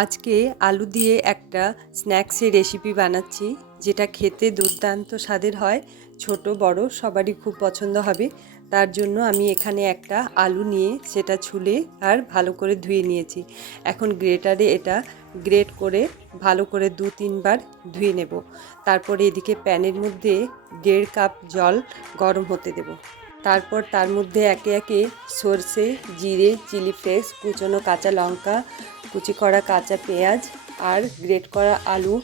আজকে আলু দিয়ে একটা স্ন্যাক্সের রেসিপি বানাচ্ছি, যেটা খেতে দুর্দান্ত স্বাদের হয়। ছোট বড় সবারই খুব পছন্দ হবে। তার জন্য আমি এখানে একটা আলু নিয়ে সেটা ছুলে আর ভালো করে ধুয়ে নিয়েছি। এখন গ্রেটারে এটা গ্রেট করে ভালো করে 2-3 বার ধুয়ে নেব। তারপরে এদিকে প্যানের মধ্যে 1.5 কাপ জল গরম হতে দেব। তারপর তার মধ্যে একে একে সর্ষে, জিরে, চিলি ফ্লেক্স, কুচনো কাঁচা লঙ্কা, কুচি করা কাঁচা পেঁয়াজ আর গ্রেট করা আলু,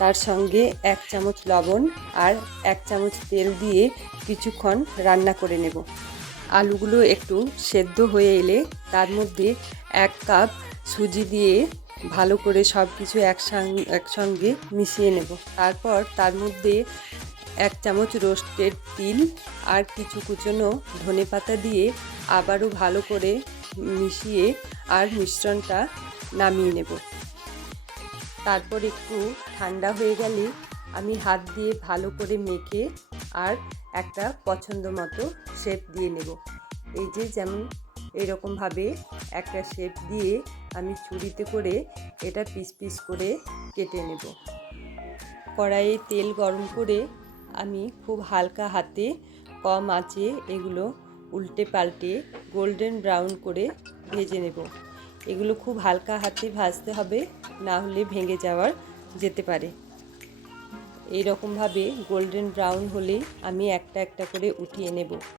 তার সঙ্গে 1 চামচ লবণ আর 1 চামচ তেল দিয়ে কিছুক্ষণ রান্না করে নেব। আলুগুলো একটু সেদ্ধ হয়ে এলে তার মধ্যে 1 কাপ সুজি দিয়ে ভালো করে সব কিছু একসঙ্গে মিশিয়ে নেব। তারপর তার মধ্যে 1 চামচ রোস্টেড তিল আর কিছু কুচনো ধনেপাতা দিয়ে আবারও ভালো করে মিশিয়ে আর মিশ্রণটা নামিয়ে নেব। তারপর একটু ঠান্ডা হয়ে গেলে আমি হাত দিয়ে ভালো করে মেখে আর একটা পছন্দ মতো শেপ দিয়ে নেব। এই যে যেমন এরকমভাবে একটা শেপ দিয়ে আমি ছুরিতে করে এটা পিস পিস করে কেটে নেব। কড়াইয়ে তেল গরম করে আমি খুব হালকা হাতে কম আঁচে এগুলো উল্টে পাল্টে গোল্ডেন ব্রাউন করে ভেজে নেব। এগুলো খুব হালকা হাতে ভাজতে হবে, না হলে ভেঙে যেতে পারে। এই রকমভাবে গোল্ডেন ব্রাউন হলেই আমি একটা একটা করে উঠিয়ে নেব।